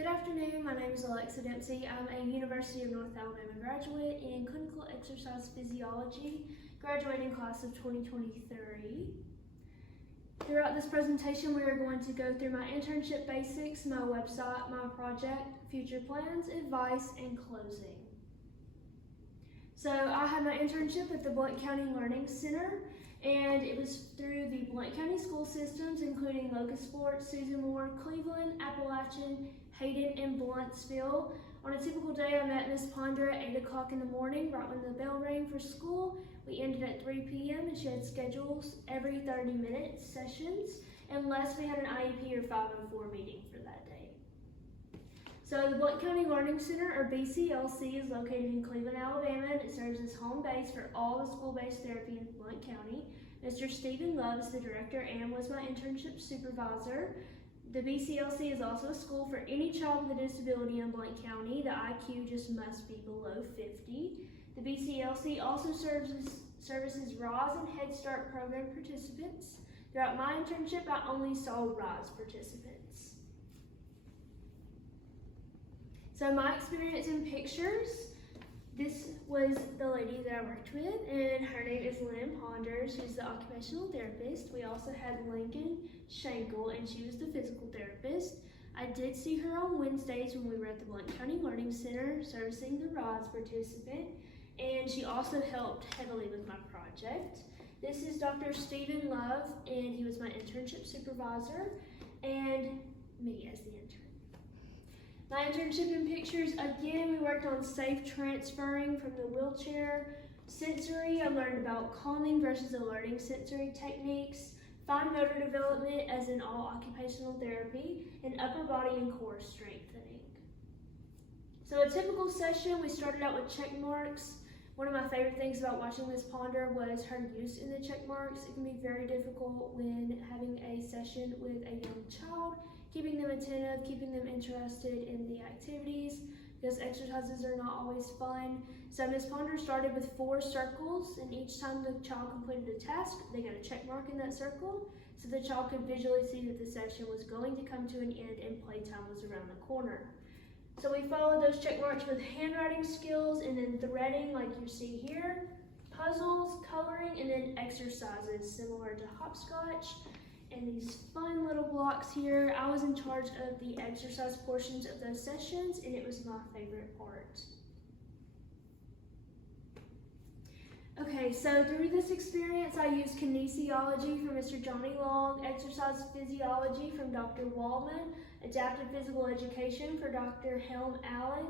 Good afternoon, my name is Alexa Dempsey. I'm a University of North Alabama graduate in Clinical Exercise Physiology, graduating class of 2023. Throughout this presentation, we are going to go through my internship basics, my website, my project, future plans, advice, and closing. So I had my internship at the Blount County Learning Center, and it was through the Blount County school systems, including Locust Fork, Susan Moore, Cleveland, Appalachian, Hayden, and Blountsville. On a typical day, I met Miss Ponder at 8 o'clock in the morning, right when the bell rang for school. We ended at 3 p.m. and she had schedules every 30-minute sessions, unless we had an IEP or 504 meeting for that day. So the Blount County Learning Center, or BCLC, is located in Cleveland, Alabama, and it serves as home base for all the school-based therapy in Blount County. Mr. Stephen Love is the director and was my internship supervisor. The BCLC is also a school for any child with a disability in Blount County. The IQ just must be below 50. The BCLC also services RISE and Head Start program participants. Throughout my internship, I only saw RISE participants. So my experience in pictures, this was the lady that I worked with, and her name is Lynn Ponders, who's the occupational therapist. We also had Lincoln Schenkel, and she was the physical therapist. I did see her on Wednesdays when we were at the Blount County Learning Center servicing the RISE participant, and she also helped heavily with my project. This is Dr. Stephen Love, and he was my internship supervisor, and me as the intern. My internship in pictures, again, we worked on safe transferring from the wheelchair. Sensory, I learned about calming versus alerting sensory techniques, fine motor development as in all occupational therapy, and upper body and core strengthening. So a typical session, we started out with check marks. One of my favorite things about watching Ms. Ponder was her use in the check marks. It can be very difficult when having a session with a young child, keeping them attentive, keeping them interested in the activities, because exercises are not always fun. So Ms. Ponder started with 4 circles, and each time the child completed a task, they got a check mark in that circle, so the child could visually see that the session was going to come to an end and playtime was around the corner. So we followed those check marks with handwriting skills, and then threading like you see here, puzzles, coloring, and then exercises similar to hopscotch. And these fun little blocks here. I was in charge of the exercise portions of those sessions, and it was my favorite part. Okay, so through this experience, I used kinesiology from Mr. Johnny Long, exercise physiology from Dr. Wallman, adaptive physical education for Dr. Helm Allen,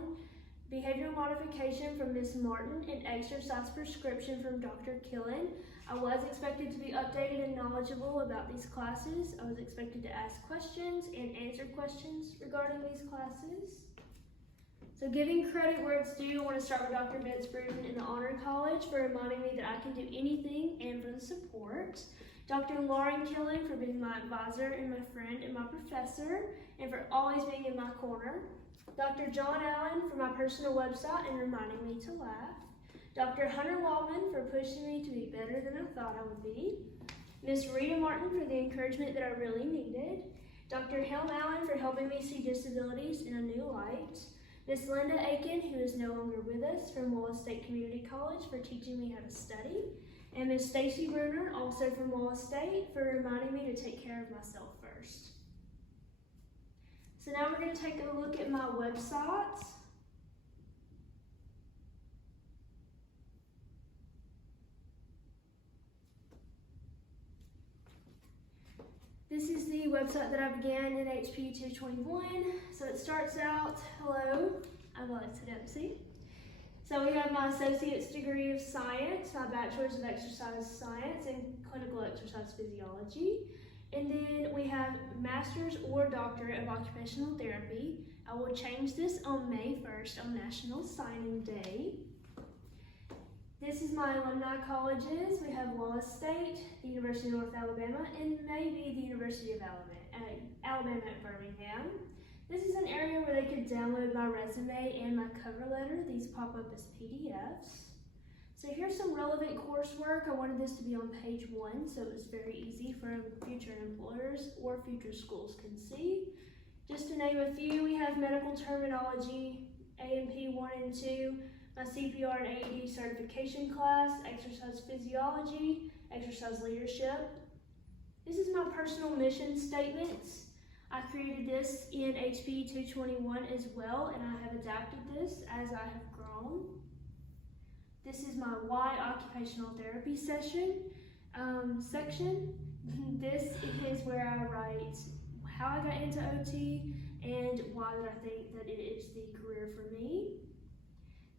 behavioral modification from Ms. Martin, and exercise prescription from Dr. Killen. I was expected to be updated and knowledgeable about these classes. I was expected to ask questions and answer questions regarding these classes. So giving credit where it's due, I want to start with Dr. Vince Bruton in the Honor College for reminding me that I can do anything and for the support. Dr. Lauren Killen for being my advisor and my friend and my professor, and for always being in my corner. Dr. John Allen for my personal website and reminding me to laugh. Dr. Hunter Waldman for pushing me to be better than I thought I would be. Miss Rita Martin for the encouragement that I really needed. Dr. Helm Allen for helping me see disabilities in a new light. Miss Linda Aiken, who is no longer with us, from Wallace State Community College for teaching me how to study. And Miss Stacy Bruner, also from Wallace State, for reminding me to take care of myself first. So now we're going to take a look at my website. This is the website that I began in HP 221. So it starts out, hello, I'm Alexa Dempsey. So we have my associate's degree of science, my bachelor's of exercise science and clinical exercise physiology. And then we have master's or doctorate of occupational therapy. I will change this on May 1st on National Signing Day. This is my alumni colleges. We have Wallace State, the University of North Alabama, and maybe the University of Alabama at Birmingham. This is an area where they could download my resume and my cover letter. These pop up as PDFs. So here's some relevant coursework. I wanted this to be on page 1, so it was very easy for future employers or future schools can see. Just to name a few, we have medical terminology, A&P 1 and 2, my CPR and AED certification class, exercise physiology, exercise leadership. This is my personal mission statements. I created this in HP 221 as well, and I have adapted this as I have grown. This is my why occupational therapy section. This is where I write how I got into OT and why did I think that it is the career for me.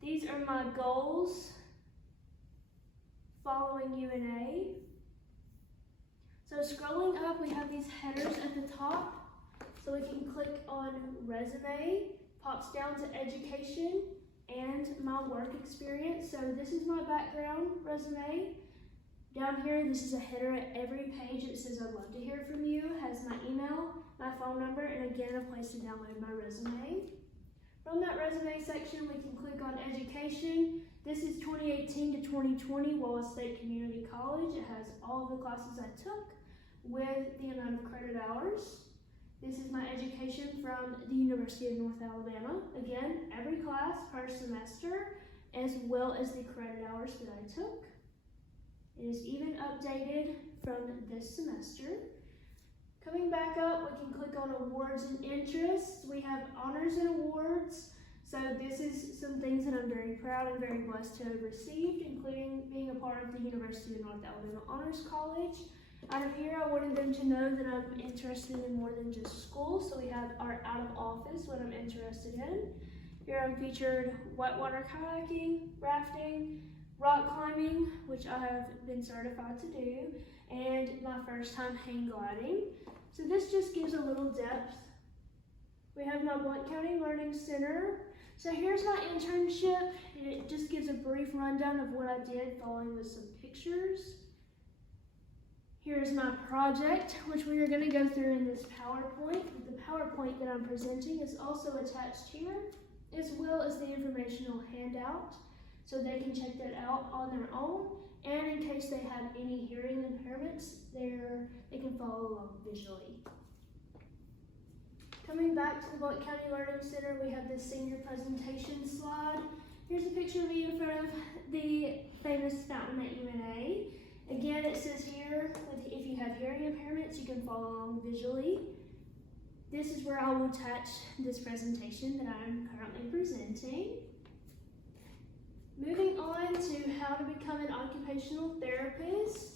These are my goals following UNA. So scrolling up, we have these headers at the top. So we can click on resume, pops down to education and my work experience. So this is my background resume. Down here, this is a header at every page. It says I'd love to hear from you, has my email, my phone number, and again, a place to download my resume. From that resume section, we can click on education. This is 2018 to 2020 Wallace State Community College. It has all of the classes I took with the amount of credit hours. This is my education from the University of North Alabama. Again, every class per semester, as well as the credit hours that I took. It is even updated from this semester. Coming back up, we can click on awards and interests. We have honors and awards. So this is some things that I'm very proud and very blessed to have received, including being a part of the University of North Alabama Honors College. Out of here, I wanted them to know that I'm interested in more than just school. So we have our out of office, what I'm interested in. Here I'm featured whitewater kayaking, rafting, rock climbing, which I have been certified to do, and my first time hang gliding. So this just gives a little depth. We have my Blount County Learning Center. So here's my internship. It just gives a brief rundown of what I did, following with some pictures. Here's my project, which we are going to go through in this PowerPoint. The PowerPoint that I'm presenting is also attached here, as well as the informational handout. So they can check that out on their own, and in case they have any hearing impairments, they can follow along visually. Coming back to the Blount County Learning Center, we have this senior presentation slide. Here's a picture of me in front of the famous fountain at UNA. Again, it says here, if you have hearing impairments, you can follow along visually. This is where I will attach this presentation that I'm currently presenting. Moving on to how to become an occupational therapist.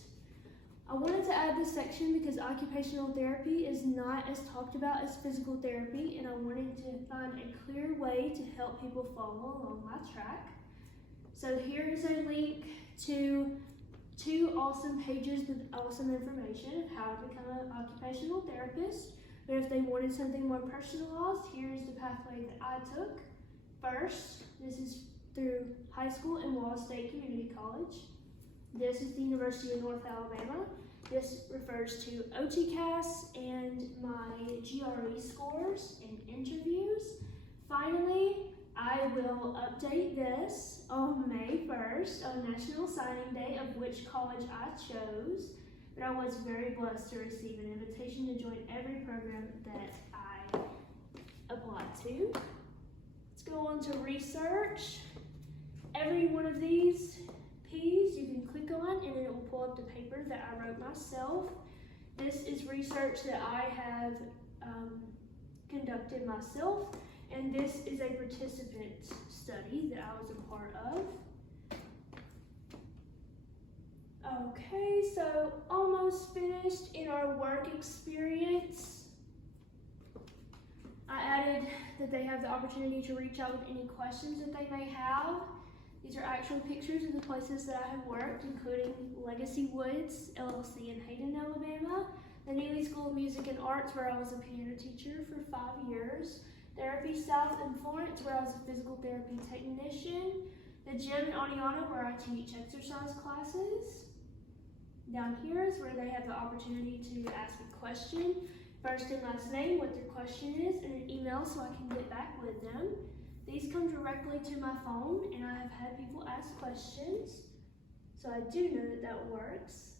I wanted to add this section because occupational therapy is not as talked about as physical therapy, and I wanted to find a clear way to help people follow along my track. So here is a link to 2 awesome pages with awesome information of how to become an occupational therapist. But if they wanted something more personalized, here's the pathway that I took. First, this is through high school and Wallace State Community College. This is the University of North Alabama. This refers to OTCAS and my GRE scores and interviews. Finally, I will update this on May 1st, on National Signing Day, of which college I chose. But I was very blessed to receive an invitation to join every program that I applied to. Let's go on to research. Every one of these P's you can click on and it will pull up the paper that I wrote myself. This is research that I have conducted myself, and this is a participant study that I was a part of. Okay, so almost finished in our work experience. I added that they have the opportunity to reach out with any questions that they may have. These are actual pictures of the places that I have worked, including Legacy Woods, LLC in Hayden, Alabama, the Neely School of Music and Arts, where I was a piano teacher for 5 years, Therapy South in Florence, where I was a physical therapy technician, the gym in Adiana, where I teach exercise classes. Down here is where they have the opportunity to ask a question, first and last name, what their question is, and an email so I can get back with them. These come directly to my phone, and I have had people ask questions, so I do know that that works.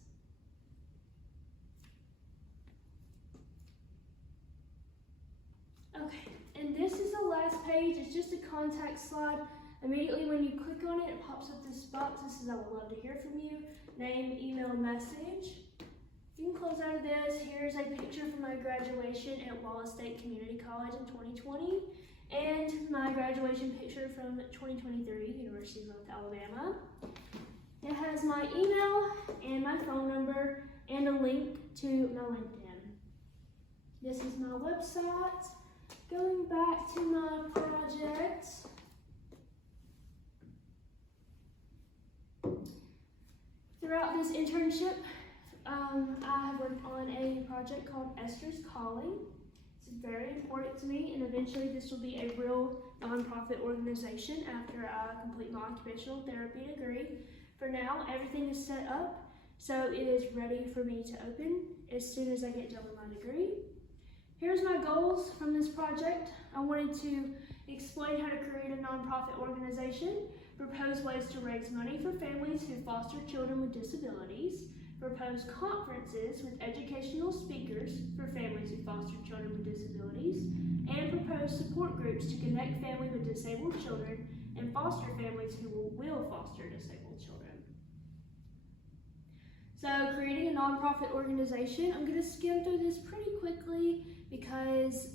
Okay, and this is the last page. It's just a contact slide. Immediately when you click on it, it pops up this box. This is I would love to hear from you. Name, email, message. You can close out of this. Here's a picture from my graduation at Wallace State Community College in 2020. And my graduation picture from 2023, University of North Alabama. It has my email and my phone number and a link to my LinkedIn. This is my website. Going back to my project. Throughout this internship, I have worked on a project called Esther's Calling. It's very important to me, and eventually this will be a real nonprofit organization after I complete my occupational therapy degree. For now, everything is set up, so it is ready for me to open as soon as I get done with my degree. Here's my goals from this project. I wanted to explain how to create a nonprofit organization, propose ways to raise money for families who foster children with disabilities, propose conferences with educational speakers for families who foster children with disabilities, and propose support groups to connect families with disabled children and foster families who will foster disabled children. So creating a nonprofit organization, I'm going to skim through this pretty quickly because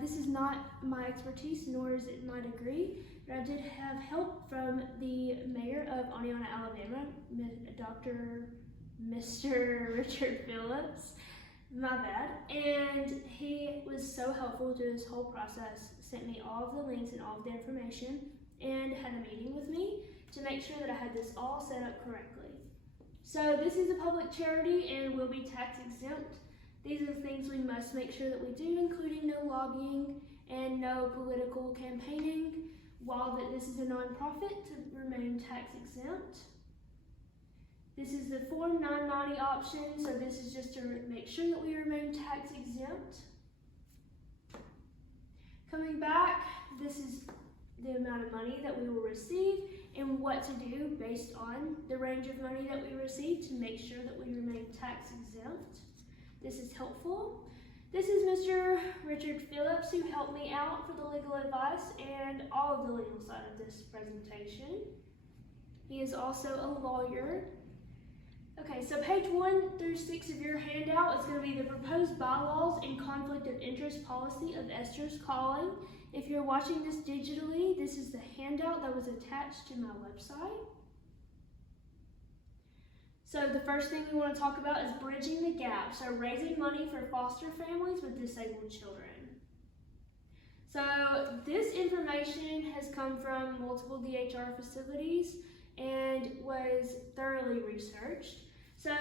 this is not my expertise, nor is it my degree, but I did have help from the mayor of Oneonta, Alabama, Mr. Richard Phillips, my bad, and he was so helpful through this whole process, sent me all of the links and all of the information, and had a meeting with me to make sure that I had this all set up correctly. So this is a public charity and will be tax exempt. These are the things we must make sure that we do, including no lobbying and no political campaigning, while that this is a nonprofit to remain tax exempt. This is the Form 990 option, so this is just to make sure that we remain tax exempt. Coming back, this is the amount of money that we will receive and what to do based on the range of money that we receive to make sure that we remain tax exempt. This is helpful. This is Mr. Richard Phillips, who helped me out for the legal advice and all of the legal side of this presentation. He is also a lawyer. Okay, so page 1 through 6 of your handout is going to be the proposed bylaws and conflict of interest policy of Esther's Calling. If you're watching this digitally, this is the handout that was attached to my website. So the first thing we want to talk about is bridging the gap, so raising money for foster families with disabled children. So this information has come from multiple DHR facilities and was thoroughly researched. So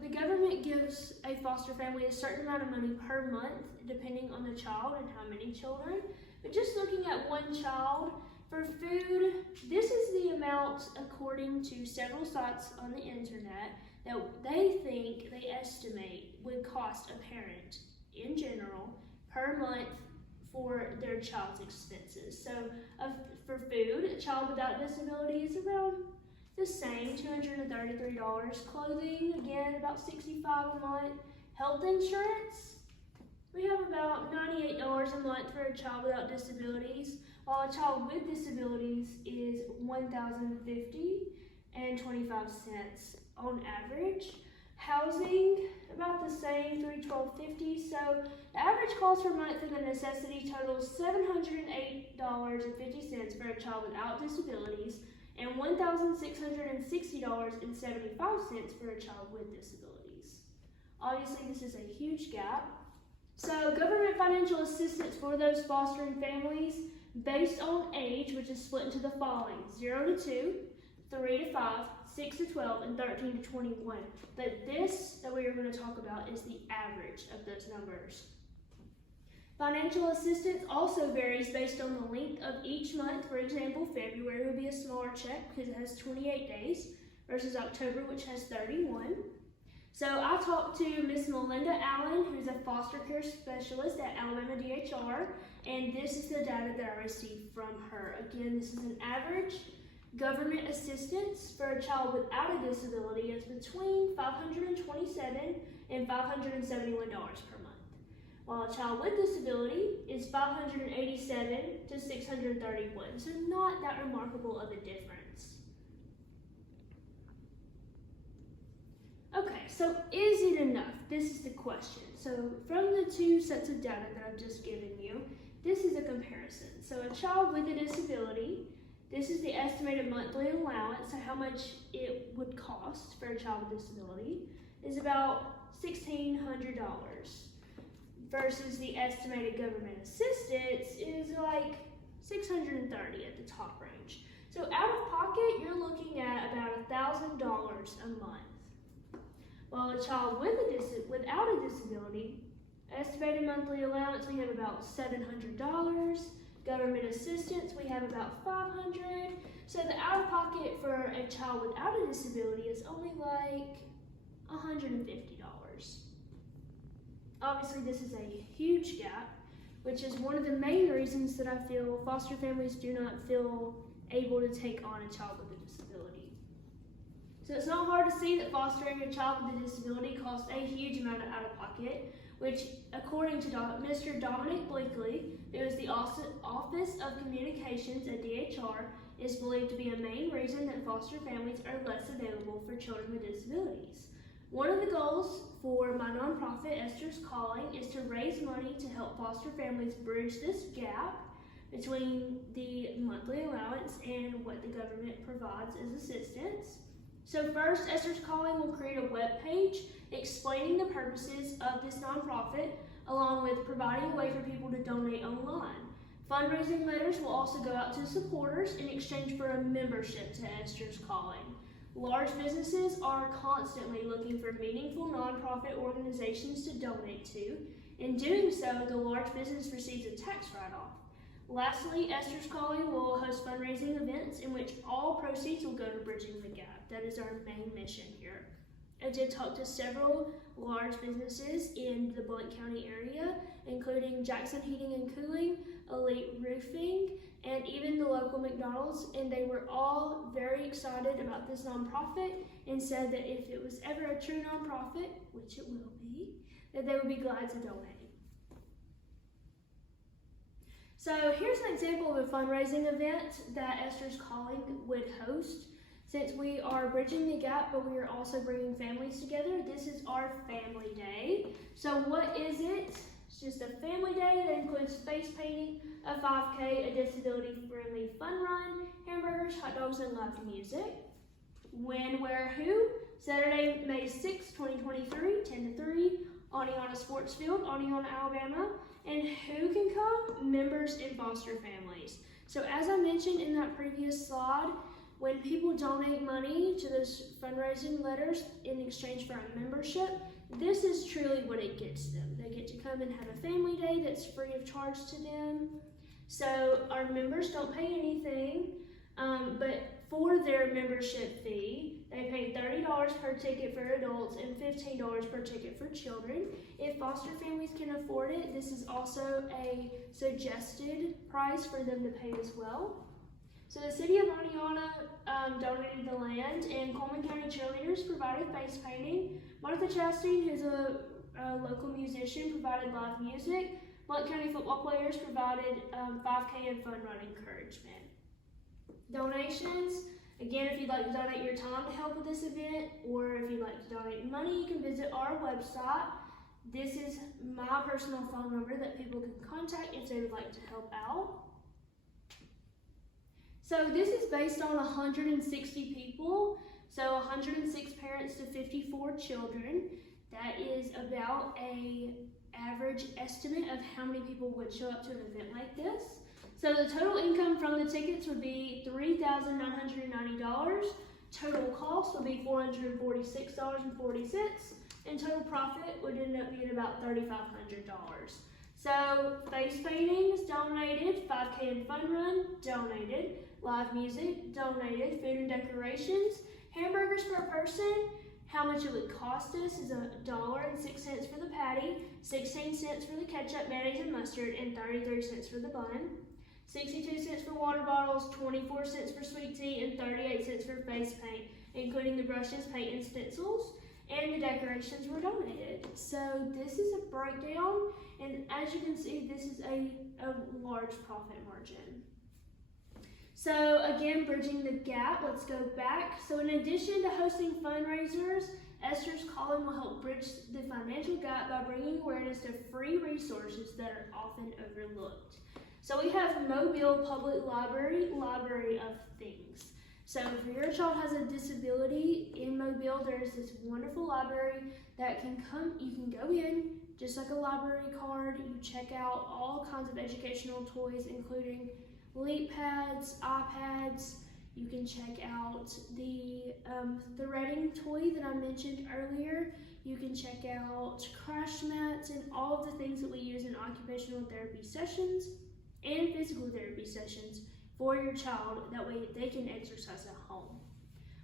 the government gives a foster family a certain amount of money per month, depending on the child and how many children. But just looking at one child, for food, this is the amount, according to several sites on the internet, that they estimate would cost a parent in general per month for their child's expenses. So for food, a child without disability is around the same, $233. Clothing, again, about $65 a month. Health insurance, we have about $98 a month for a child without disabilities, while a child with disabilities is $1,050.25 on average. Housing, about the same, $312.50. So the average cost per month for the necessity totals $708.50 for a child without disabilities, and $1,660.75 for a child with disabilities. Obviously, this is a huge gap. So government financial assistance for those fostering families based on age, which is split into the following: 0 to 2, 3 to 5, 6 to 12, and 13 to 21. But this that we are going to talk about is the average of those numbers. Financial assistance also varies based on the length of each month. For example, February will be a smaller check because it has 28 days versus October, which has 31. So I talked to Miss Melinda Allen, who's a foster care specialist at Alabama DHR, and this is the data that I received from her. Again, this is an average. Government assistance for a child without a disability is between $527 and $571 per month, while a child with disability is 587 to 631. So not that remarkable of a difference. Okay, so is it enough? This is the question. So from the two sets of data that I've just given you, this is a comparison. So a child with a disability, this is the estimated monthly allowance, so how much it would cost for a child with disability, is about $1,600 versus the estimated government assistance is like $630 at the top range. So out of pocket, you're looking at about $1,000 a month. While a child without a disability, estimated monthly allowance, we have about $700. Government assistance, we have about $500. So the out of pocket for a child without a disability is only like $150. Obviously, this is a huge gap, which is one of the main reasons that I feel foster families do not feel able to take on a child with a disability. So it's not hard to see that fostering a child with a disability costs a huge amount of out-of-pocket, which, according to Mr. Dominic Blakely, who is the Office of Communications at DHR, is believed to be a main reason that foster families are less available for children with disabilities. One of the goals for my nonprofit, Esther's Calling, is to raise money to help foster families bridge this gap between the monthly allowance and what the government provides as assistance. So first, Esther's Calling will create a web page explaining the purposes of this nonprofit, along with providing a way for people to donate online. Fundraising letters will also go out to supporters in exchange for a membership to Esther's Calling. Large businesses are constantly looking for meaningful nonprofit organizations to donate to. In doing so, the large business receives a tax write-off. Lastly, Esther's Calling will host fundraising events in which all proceeds will go to bridging the gap. That is our main mission here. I did talk to several large businesses in the Blount County area, including Jackson Heating and Cooling, Elite Roofing, and even the local McDonald's, and they were all very excited about this nonprofit and said that if it was ever a true nonprofit, which it will be, that they would be glad to donate. So here's an example of a fundraising event that Esther's Calling would host. Since we are bridging the gap, but we are also bringing families together, this is our Family Day. So what is it? It's just a family day that includes face painting, a 5K, a disability-friendly fun run, hamburgers, hot dogs, and live music. When, where, who? Saturday, May 6, 2023, 10 to 3, Oneonta Sports Field, Oneonta, Alabama. And who can come? Members and foster families. So as I mentioned in that previous slide, when people donate money to those fundraising letters in exchange for a membership, this is truly what it gets them. They get to come and have a family day that's free of charge to them. So our members don't pay anything, but for their membership fee, they pay $30 per ticket for adults and $15 per ticket for children. If foster families can afford it, this is also a suggested price for them to pay as well. So the city of Oneonta donated the land, and Coleman County cheerleaders provided face painting. Martha Chastain, who's a local musician, provided live music. Blount County football players provided 5K and fun run encouragement. Donations, again, if you'd like to donate your time to help with this event, or if you'd like to donate money, you can visit our website. This is my personal phone number that people can contact if they would like to help out. So this is based on 160 people, so 106 parents to 54 children. That is about an average estimate of how many people would show up to an event like this. So the total income from the tickets would be $3,990. Total cost would be $446.40, and total profit would end up being about $3,500. So face paintings donated, 5K and fun run donated, live music donated, food and decorations, hamburgers per person. How much it would cost us is $1.06 for the patty, 16 cents for the ketchup, mayonnaise, and mustard, and 33 cents for the bun. 62 cents for water bottles, 24 cents for sweet tea, and 38 cents for face paint, including the brushes, paint, and stencils. And the decorations were donated. So this is a breakdown, And as you can see, this is a large profit margin. So again, bridging the gap, let's go back. So in addition to hosting fundraisers, Esther's Calling will help bridge the financial gap by bringing awareness to free resources that are often overlooked. So we have Mobile Public Library of Things. So if your child has a disability in Mobile, there's this wonderful library that you can go in, just like a library card, you check out all kinds of educational toys, including Leap pads, iPads. You can check out the writing toy that I mentioned earlier. You can check out crash mats and all of the things that we use in occupational therapy sessions and physical therapy sessions for your child. That way they can exercise at home.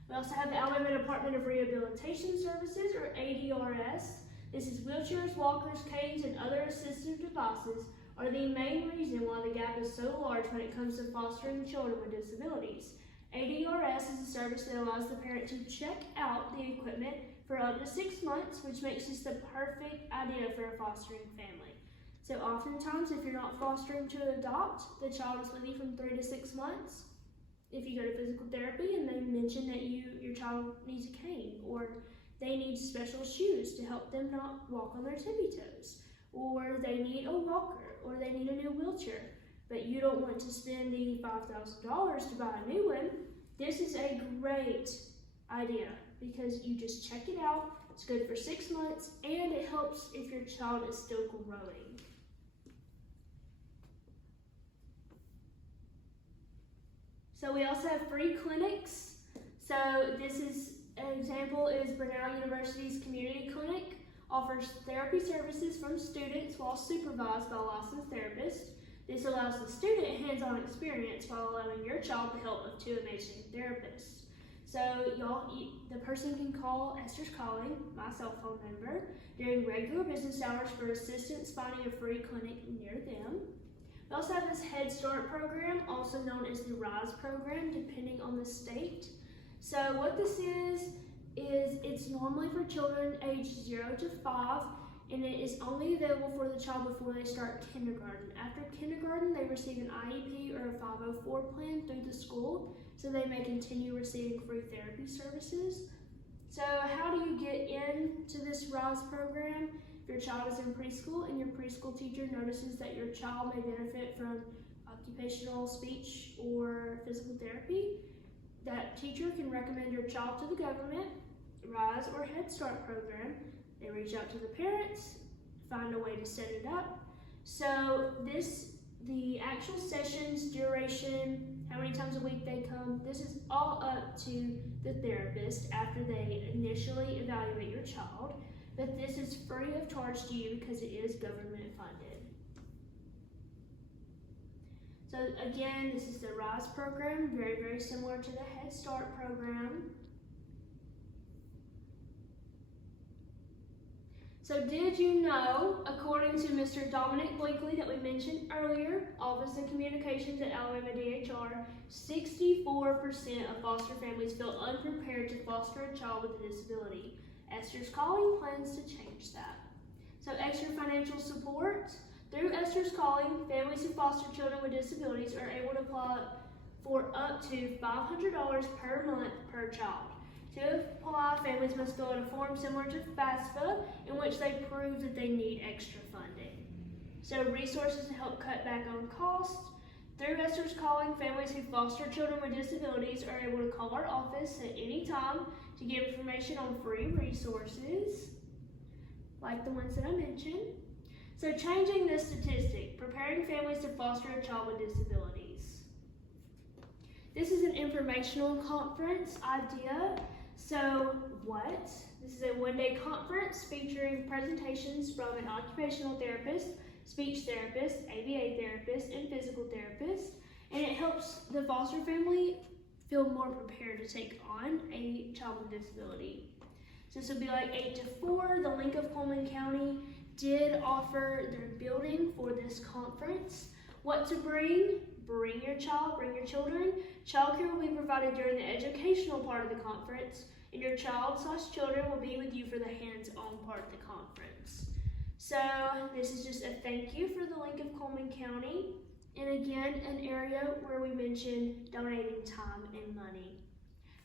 We also have the Alabama Department of Rehabilitation Services, or ADRS. This is wheelchairs, walkers, canes, and other assistive devices are the main reason why the gap is so large when it comes to fostering children with disabilities. ADRS is a service that allows the parent to check out the equipment for up to 6 months, which makes this the perfect idea for a fostering family. So oftentimes, if you're not fostering to adopt, the child is with you from 3 to 6 months. If you go to physical therapy and they mention that your child needs a cane, or they need special shoes to help them not walk on their tippy toes, or they need a walker, or they need a new wheelchair, but you don't want to spend the $5,000 to buy a new one, this is a great idea because you just check it out. It's good for 6 months, and it helps if your child is still growing. So we also have free clinics. So this is an example is Brenau University's community clinic. Offers therapy services from students while supervised by a licensed therapist. This allows the student hands-on experience while allowing your child the help of 2 amazing therapists. So the person can call Esther's Calling, my cell phone number, during regular business hours for assistance finding a free clinic near them. We also have this Head Start program, also known as the RISE program, depending on the state. So what this is it's normally for children aged 0 to 5, and it is only available for the child before they start kindergarten. After kindergarten, they receive an IEP or a 504 plan through the school, so they may continue receiving free therapy services. So how do you get into this RISE program? If your child is in preschool and your preschool teacher notices that your child may benefit from occupational, speech, or physical therapy, that teacher can recommend your child to the government RISE or Head Start program. They reach out to the parents, find a way to set it up. So the actual sessions, duration, how many times a week they come, this is all up to the therapist after they initially evaluate your child. But this is free of charge to you because it is government funded. So again, this is the RISE program, very, very similar to the Head Start program. So did you know, according to Mr. Dominic Blakely that we mentioned earlier, Office of Communications at Alabama DHR, 64% of foster families feel unprepared to foster a child with a disability. Esther's Calling plans to change that. So extra financial support. Through Esther's Calling, families who foster children with disabilities are able to apply for up to $500 per month per child. To apply, families must fill out a form similar to FAFSA in which they prove that they need extra funding. So resources to help cut back on costs. Through Esther's Calling, families who foster children with disabilities are able to call our office at any time to get information on free resources, like the ones that I mentioned. So changing this statistic, preparing families to foster a child with disabilities. This is an informational conference idea. So what? This is a one-day conference featuring presentations from an occupational therapist, speech therapist, ABA therapist, and physical therapist. And it helps the foster family feel more prepared to take on a child with disability. So this would be like 8 to 4. The Link of Coleman County did offer their building for this conference. What to bring? Bring your child, bring your children. Childcare will be provided during the educational part of the conference, and your child/children will be with you for the hands-on part of the conference. So this is just a thank you for the Link of Coleman County. And again, an area where we mentioned donating time and money.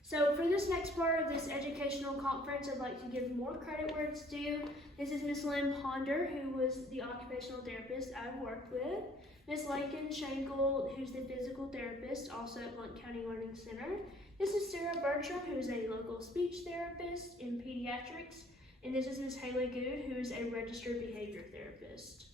So for this next part of this educational conference, I'd like to give more credit where it's due. This is Miss Lynn Ponder, who was the occupational therapist I've worked with. Miss Lincoln Schenkel, who's the physical therapist, also at Blount County Learning Center. This is Sarah Bertram, who's a local speech therapist in pediatrics. And this is Miss Haley Good, who's a registered behavior therapist.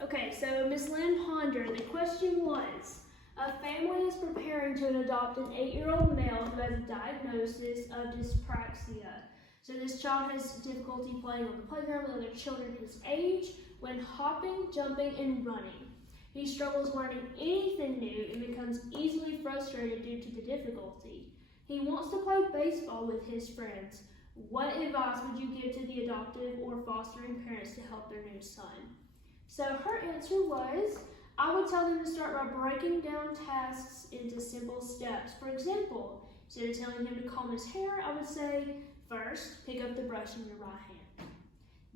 Okay, so Miss Lynn Ponder, the question was, a family is preparing to adopt an 8-year-old male who has a diagnosis of dyspraxia. So this child has difficulty playing on the playground with other children his age when hopping, jumping, and running. He struggles learning anything new and becomes easily frustrated due to the difficulty. He wants to play baseball with his friends. What advice would you give to the adoptive or fostering parents to help their new son? So her answer was, I would tell them to start by breaking down tasks into simple steps. For example, instead of telling him to comb his hair, I would say, first, pick up the brush in your right hand.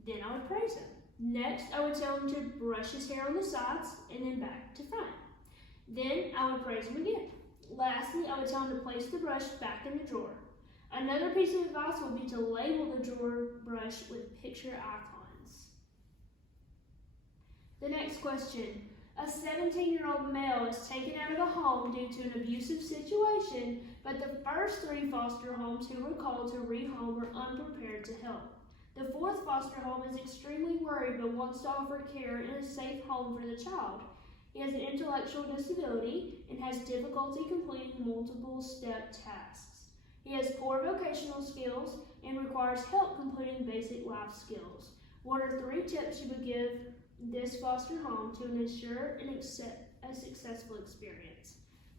Then I would praise him. Next, I would tell him to brush his hair on the sides and then back to front. Then I would praise him again. Lastly, I would tell him to place the brush back in the drawer. Another piece of advice would be to label the drawer brush with picture icons. The next question. A 17-year-old male is taken out of a home due to an abusive situation, but the first 3 foster homes who were called to rehome were unprepared to help. The 4th foster home is extremely worried but wants to offer care in a safe home for the child. He has an intellectual disability and has difficulty completing multiple step tasks. He has poor vocational skills and requires help completing basic life skills. What are 3 tips you would give this foster home to ensure a successful experience?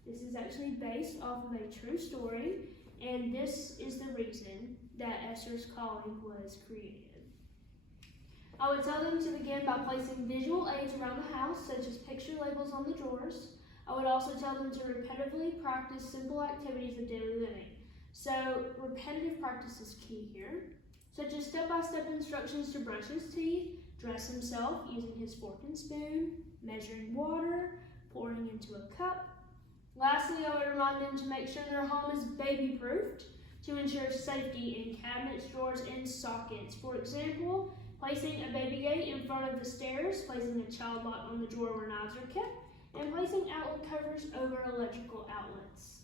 This is actually based off of a true story, and this is the reason that Esther's Calling was created. I would tell them to begin by placing visual aids around the house, such as picture labels on the drawers. I would also tell them to repetitively practice simple activities of daily living. So repetitive practice is key here, such as step-by-step instructions to brush his teeth, dress himself using his fork and spoon, measuring water, pouring into a cup. Lastly, I would remind them to make sure their home is baby-proofed to ensure safety in cabinets, drawers, and sockets. For example, placing a baby gate in front of the stairs, placing a child lock on the drawer where knives are kept, and placing outlet covers over electrical outlets.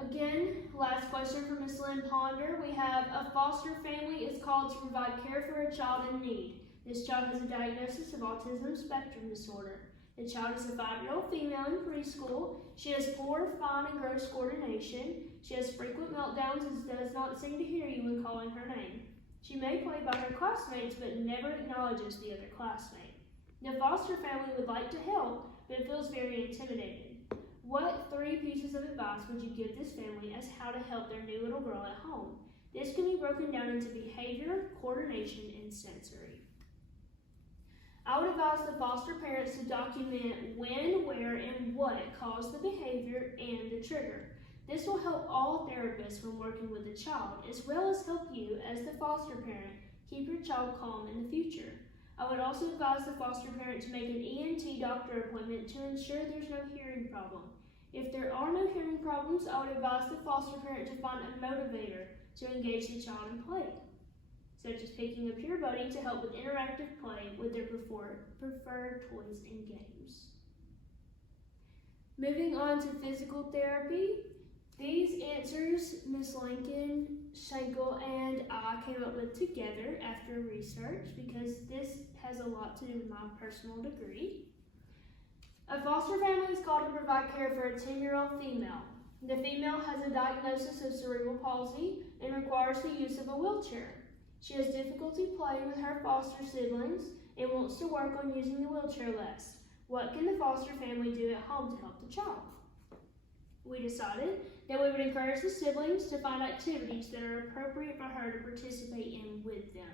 Again, last question for Ms. Lynn Ponder. We have a foster family is called to provide care for a child in need. This child has a diagnosis of autism spectrum disorder. The child is a 5-year-old female in preschool. She has poor, fine, and gross coordination. She has frequent meltdowns and does not seem to hear you when calling her name. She may play by her classmates, but never acknowledges the other classmate. The foster family would like to help, but feels very intimidated. What 3 pieces of advice would you give this family as how to help their new little girl at home? This can be broken down into behavior, coordination, and sensory. I would advise the foster parents to document when, where, and what caused the behavior and the trigger. This will help all therapists when working with the child, as well as help you as the foster parent keep your child calm in the future. I would also advise the foster parent to make an ENT doctor appointment to ensure there's no hearing problem. If there are no hearing problems, I would advise the foster parent to find a motivator to engage the child in play, such as picking up your buddy to help with interactive play with their preferred toys and games. Moving on to physical therapy. These answers Ms. Lincoln, Schenkel, and I came up with together after research because this has a lot to do with my personal degree. A foster family is called to provide care for a 10-year-old female. The female has a diagnosis of cerebral palsy and requires the use of a wheelchair. She has difficulty playing with her foster siblings and wants to work on using the wheelchair less. What can the foster family do at home to help the child? We decided that we would encourage the siblings to find activities that are appropriate for her to participate in with them.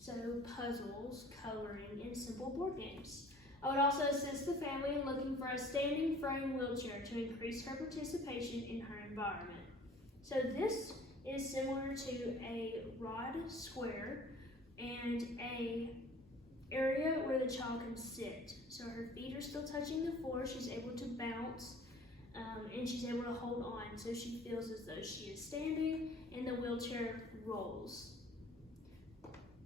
So puzzles, coloring, and simple board games. I would also assist the family in looking for a standing frame wheelchair to increase her participation in her environment. So this It is similar to a rod square and a area where the child can sit. So her feet are still touching the floor, she's able to bounce, and she's able to hold on so she feels as though she is standing and the wheelchair rolls.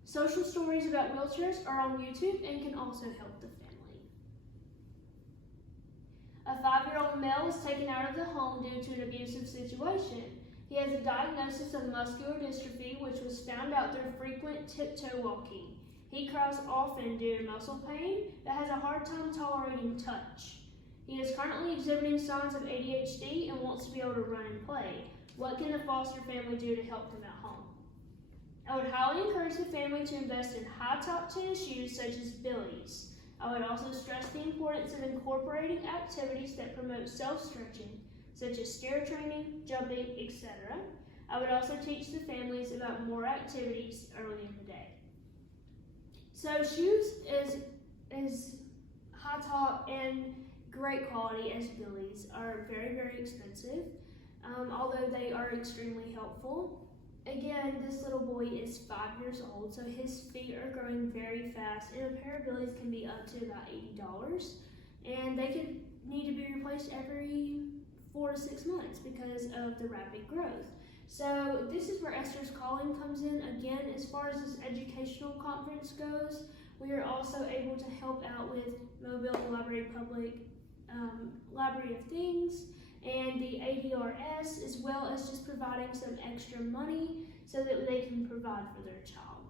Social stories about wheelchairs are on YouTube and can also help the family. A 5-year-old male was taken out of the home due to an abusive situation. He has a diagnosis of muscular dystrophy, which was found out through frequent tiptoe walking. He cries often due to muscle pain, but has a hard time tolerating touch. He is currently exhibiting signs of ADHD and wants to be able to run and play. What can the foster family do to help him at home? I would highly encourage the family to invest in high-top tennis shoes such as Billy's. I would also stress the importance of incorporating activities that promote self-stretching, such as stair training, jumping, etc. I would also teach the families about more activities early in the day. So shoes is high top and great quality as Billy's are very, very expensive, although they are extremely helpful. Again, this little boy is 5 years old, so his feet are growing very fast, and a pair of Billy's can be up to about $80, and they could need to be replaced every 4 to 6 months because of the rapid growth. So this is where Esther's Calling comes in. Again, as far as this educational conference goes, we are also able to help out with Mobile Library Public Library of Things and the ADRS, as well as just providing some extra money so that they can provide for their child.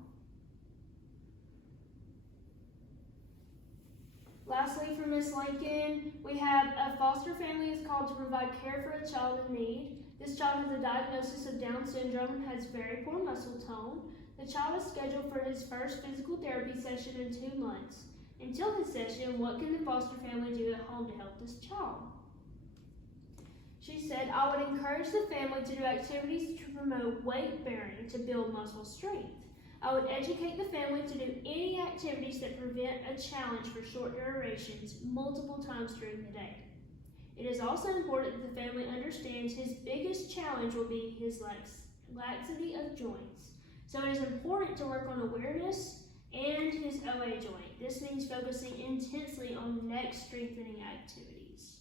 Lastly, for Miss Lincoln, we have a foster family is called to provide care for a child in need. This child has a diagnosis of Down syndrome and has very poor muscle tone. The child is scheduled for his first physical therapy session in 2 months. Until his session, what can the foster family do at home to help this child? She said, I would encourage the family to do activities to promote weight bearing to build muscle strength. I would educate the family to do any activities that prevent a challenge for short durations multiple times during the day. It is also important that the family understands his biggest challenge will be his laxity of joints. So it is important to work on awareness and his OA joint. This means focusing intensely on neck strengthening activities.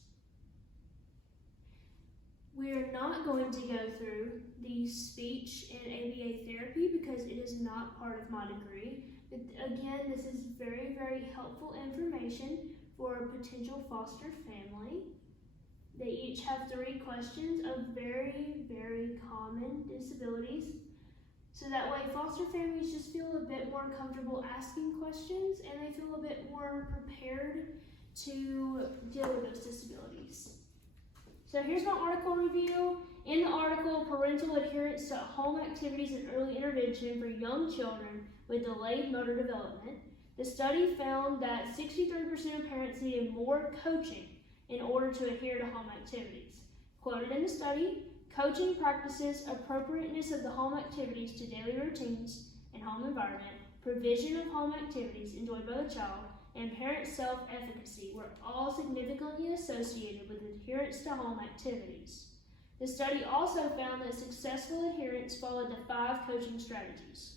We are not going to go through the speech and ABA therapy because it is not part of my degree. But again, this is very, very helpful information for a potential foster family. They each have 3 questions of very, very common disabilities. So that way foster families just feel a bit more comfortable asking questions and they feel a bit more prepared to deal with those disabilities. So here's my article review. In the article, Parental Adherence to Home Activities and Early Intervention for Young Children with Delayed Motor Development, the study found that 63% of parents needed more coaching in order to adhere to home activities. Quoted in the study, coaching practices appropriateness of the home activities to daily routines and home environment, provision of home activities enjoyed by the child, and parent self-efficacy were all significantly associated with adherence to home activities. The study also found that successful adherence followed the 5 coaching strategies: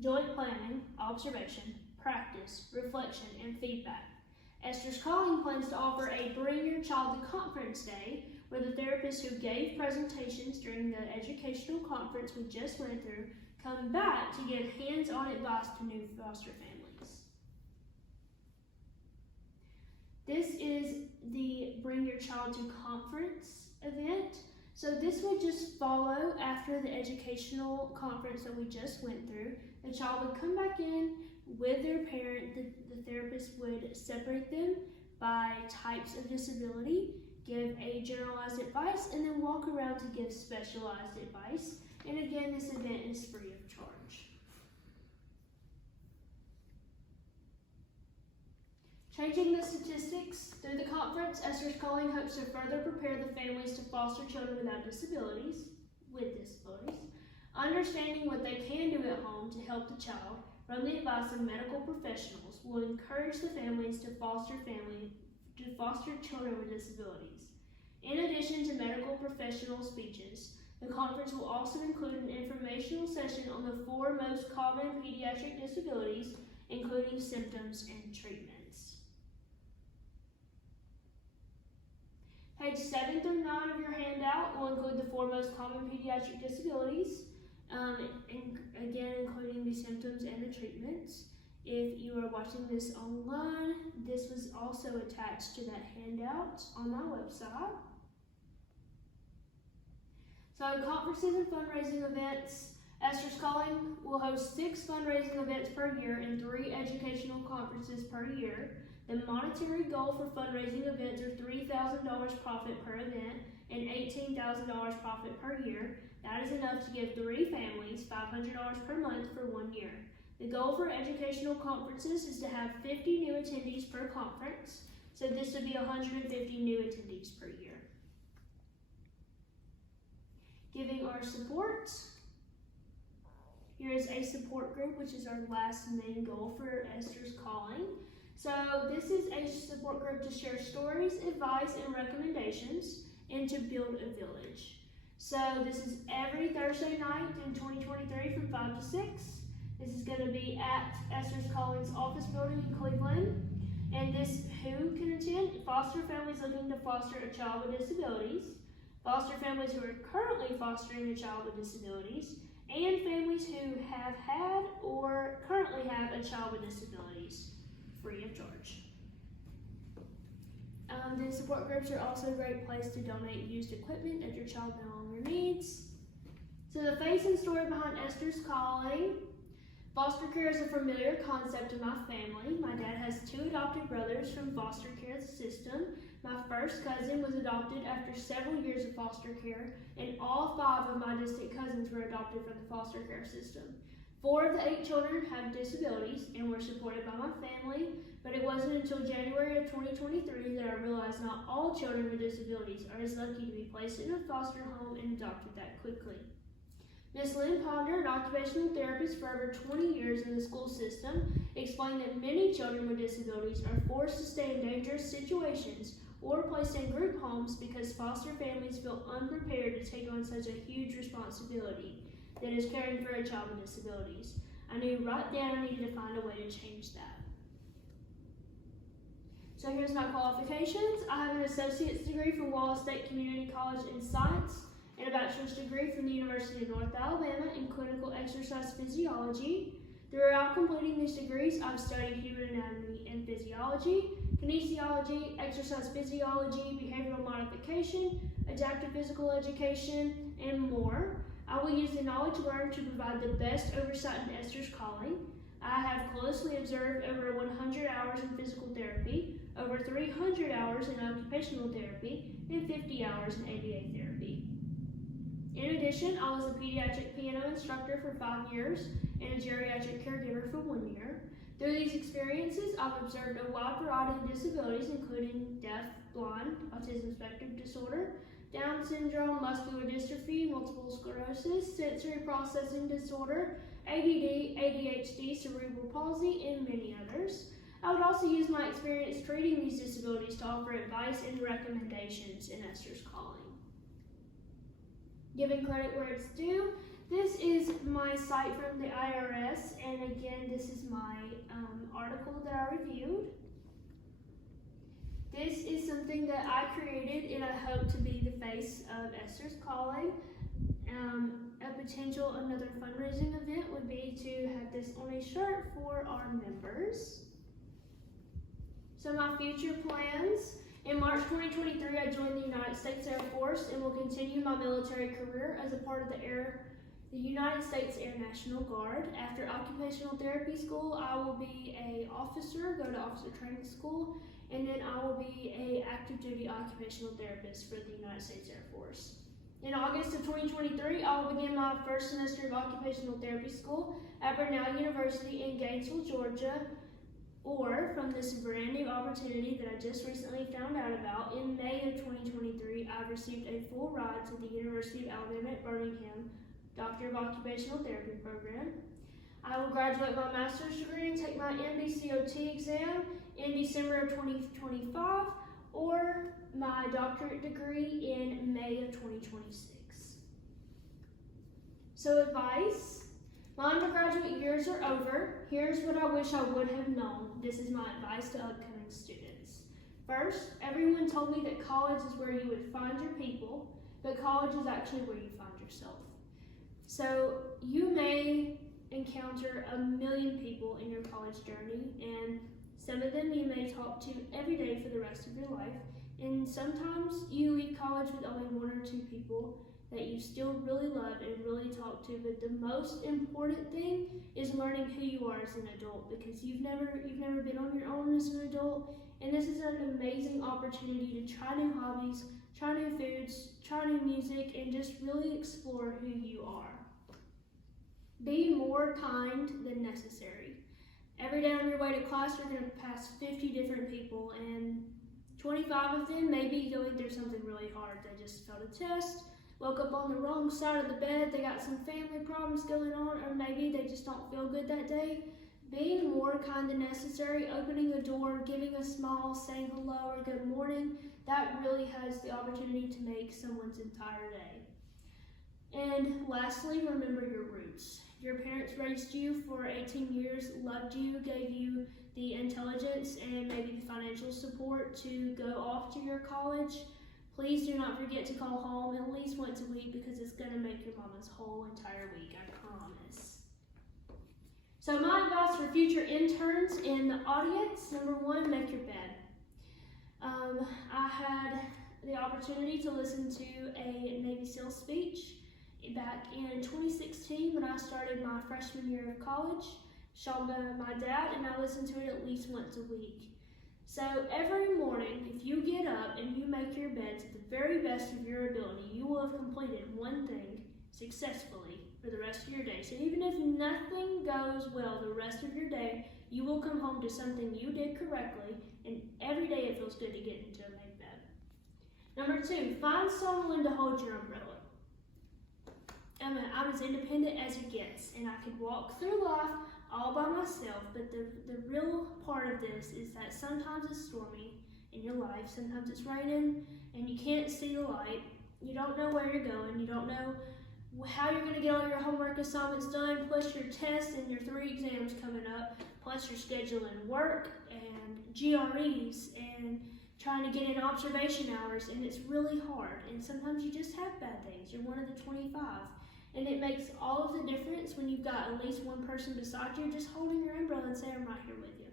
joint planning, observation, practice, reflection, and feedback. Esther's Calling plans to offer a Bring Your Child to Conference Day, where the therapists who gave presentations during the educational conference we just went through come back to give hands-on advice to new foster families. This is the Bring Your Child to Conference event. So this would just follow after the educational conference that we just went through. The child would come back in with their parent. The therapist would separate them by types of disability, give a generalized advice, and then walk around to give specialized advice. And again, this event is free of charge. Changing the statistics. Through the conference, Esther's Calling hopes to further prepare the families to foster children with disabilities, understanding what they can do at home to help the child from the advice of medical professionals will encourage the families to foster children with disabilities. In addition to medical professional speeches, The conference will also include an informational session on the 4 most common pediatric disabilities, including symptoms and treatments. Page 7 through 9 of your handout will include the 4 most common pediatric disabilities, again including the symptoms and the treatments. If you are watching this online, this was also attached to that handout on my website. So conferences and fundraising events. Esther's Calling will host 6 fundraising events per year and 3 educational conferences per year. The monetary goal for fundraising events are $3,000 profit per event and $18,000 profit per year. That is enough to give 3 families $500 per month for 1 year. The goal for educational conferences is to have 50 new attendees per conference, so this would be 150 new attendees per year. Giving our support. Here is a support group, which is our last main goal for Esther's Calling. So this is a support group to share stories, advice, and recommendations, and to build a village. So this is every Thursday night in 2023 from 5 to 6. This is going to be at Esther's Calling's office building in Cleveland. And this, who can attend? Foster families looking to foster a child with disabilities, foster families who are currently fostering a child with disabilities, and families who have had or currently have a child with disabilities, free of charge. The support groups are also a great place to donate used equipment that your child no longer needs. So the face and story behind Esther's Calling. Foster care is a familiar concept in my family. My dad has 2 adopted brothers from foster care system. My first cousin was adopted after several years of foster care, and all 5 of my distant cousins were adopted from the foster care system. 4 of the 8 children have disabilities and were supported by my family, but it wasn't until January of 2023 that I realized not all children with disabilities are as lucky to be placed in a foster home and adopted that quickly. Ms. Lynn Ponder, an occupational therapist for over 20 years in the school system, explained that many children with disabilities are forced to stay in dangerous situations or placed in group homes because foster families feel unprepared to take on such a huge responsibility that is caring for a child with disabilities. I knew right then I needed to find a way to change that. So here's my qualifications. I have an associate's degree from Wallace State Community College in Science and a bachelor's degree from the University of North Alabama in clinical exercise physiology. Throughout completing these degrees, I've studied human anatomy and physiology, kinesiology, exercise physiology, behavioral modification, adaptive physical education, and more. I will use the knowledge learned to provide the best oversight in Esther's Calling. I have closely observed over 100 hours in physical therapy, over 300 hours in occupational therapy, and 50 hours in ABA therapy. In addition, I was a pediatric piano instructor for 5 years and a geriatric caregiver for 1 year. Through these experiences, I've observed a wide variety of disabilities, including deaf, blind, autism spectrum disorder, Down syndrome, muscular dystrophy, multiple sclerosis, sensory processing disorder, ADD, ADHD, cerebral palsy, and many others. I would also use my experience treating these disabilities to offer advice and recommendations in Esther's Calling. Giving credit where it's due, this is my cite from the IRS, and again, this is my article that I reviewed. This is something that I created, and I hope to be the face of Esther's Calling. Another fundraising event would be to have this on a shirt for our members. So my future plans. In March 2023, I joined the United States Air Force and will continue my military career as a part of the United States Air National Guard. After occupational therapy school, I will be an officer, go to officer training school, and then I will be an active duty occupational therapist for the United States Air Force. In August of 2023, I will begin my first semester of occupational therapy school at Burnell University in Gainesville, Georgia. Or from this brand new opportunity that I just recently found out about, in May of 2023, I've received a full ride to the University of Alabama at Birmingham Doctor of Occupational Therapy program. I will graduate my master's degree and take my MD-COT exam in December of 2025, or my doctorate degree in May of 2026. So advice, my undergraduate years are over. Here's what I wish I would have known. This is my advice to upcoming students. First, everyone told me that college is where you would find your people, but college is actually where you find yourself. So you may encounter a million people in your college journey, and some of them you may talk to every day for the rest of your life, and sometimes you leave college with only one or two people that you still really love and really talk to, but the most important thing is learning who you are as an adult, because you've never been on your own as an adult, and this is an amazing opportunity to try new hobbies, try new foods, try new music, and just really explore who you are. Be more kind than necessary. Every day on your way to class, you're going to pass 50 different people, and 25 of them may be going through something really hard. They just failed a test, woke up on the wrong side of the bed, they got some family problems going on, or maybe they just don't feel good that day. Being more kind than necessary, opening a door, giving a smile, saying hello or good morning, that really has the opportunity to make someone's entire day. And lastly, remember your roots. Your parents raised you for 18 years, loved you, gave you the intelligence and maybe the financial support to go off to your college. Please do not forget to call home at least once a week, because it's going to make your mama's whole entire week, I promise. So my advice for future interns in the audience, number one, make your bed. I had the opportunity to listen to a Navy SEAL speech back in 2016 when I started my freshman year of college, shown by my dad, and I listened to it at least once a week. So every morning, if you get up and you make your bed to the very best of your ability, you will have completed one thing successfully for the rest of your day. So even if nothing goes well the rest of your day, you will come home to something you did correctly, and every day it feels good to get into a made bed. Number two, find someone to hold your umbrella. I'm as independent as it gets, and I could walk through life all by myself, but the real part of this is that sometimes it's stormy in your life, sometimes it's raining, and you can't see the light, you don't know where you're going, you don't know how you're going to get all your homework assignments done, plus your tests and your 3 exams coming up, plus you're scheduling work and GREs and trying to get in observation hours, and it's really hard, and sometimes you just have bad days, you're one of the 25. And it makes all of the difference when you've got at least one person beside you just holding your umbrella and saying, I'm right here with you.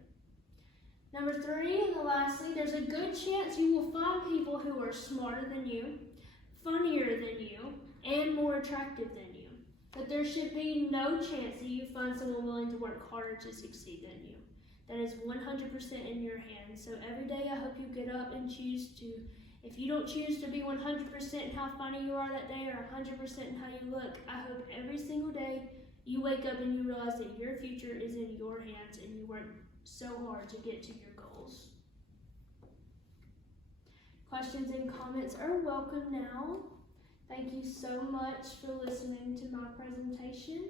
Number 3, and lastly, there's a good chance you will find people who are smarter than you, funnier than you, and more attractive than you. But there should be no chance that you find someone willing to work harder to succeed than you. That is 100% in your hands. So every day I hope you get up and choose to, if you don't choose to be 100% in how funny you are that day or 100% in how you look, I hope every single day you wake up and you realize that your future is in your hands and you work so hard to get to your goals. Questions and comments are welcome now. Thank you so much for listening to my presentation,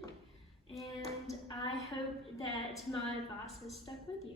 and I hope that my advice has stuck with you.